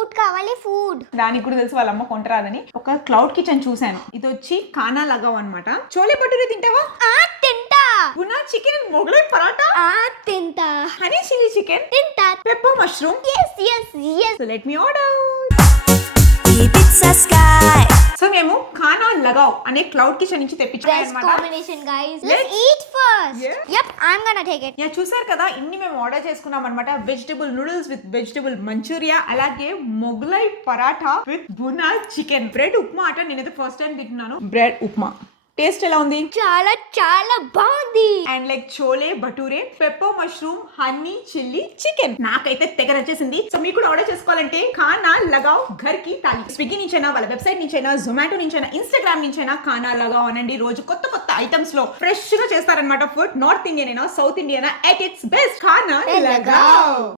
Food కావాలి food. దానికి కూడా తెలుసు వాళ్ళ అమ్మ కొంటరాదని. ఒక క్లౌడ్ కిచెన్ చూశాను. ఇది వచ్చి ఖానా లగావ్ అన్నమాట. చోలే భటూరే తింటావా? తింటా. గునా చికెన్ మొగలై పరాటా తింటా. హనీ చిల్లీ చికెన్ తింటా. Pepper mushroom. yes. So let me order. Pizza Sky. So మేము ఖానా లగావ్ అనే క్లౌడ్ కిచెన్ నుంచి తెప్పించాము Best అన్నమాట. combination, guys. Let's eat first. Yeah. Yep, I'm gonna take it. Yeah చూసారు కదా, ఇన్ని మేము ఆర్డర్ చేసుకున్నాం అనమాట. Vegetable noodles with vegetable manchuria, అలాగే Mughlai paratha with bhuna chicken. Bread upma అట నేనైతే ఫస్ట్ టైం తింటున్నాను. బ్రెడ్ ఉప్మా టేస్ట్ ఎలా ఉంది? చాలా బాగుంది. And like chole bhature, pepper mushroom, honey chilli chicken నాకైతే తెగ నచ్చేసింది. సో మీకు కూడా ఆర్డర్ చేసుకోవాలంటే ఖానా లగావ్ ఘర్ కి తాలి. స్విగ్గీ నుంచైనా, వాళ్ళ వెబ్సైట్ నుంచైనా, జొమాటో నుంచైనా, ఇన్స్టాగ్రామ్ నుంచైనా ఖానా లగావ్ అనండి. రోజు కొత్త కొత్త ఐటమ్స్ లో ఫ్రెష్ గా చేస్తారనమాట ఫుడ్. నార్త్ ఇండియన్ అయినా, సౌత్ ఇండియన్ అయినా, ఎట్ ఇట్స్ బెస్ట్ ఖానా లగావ్.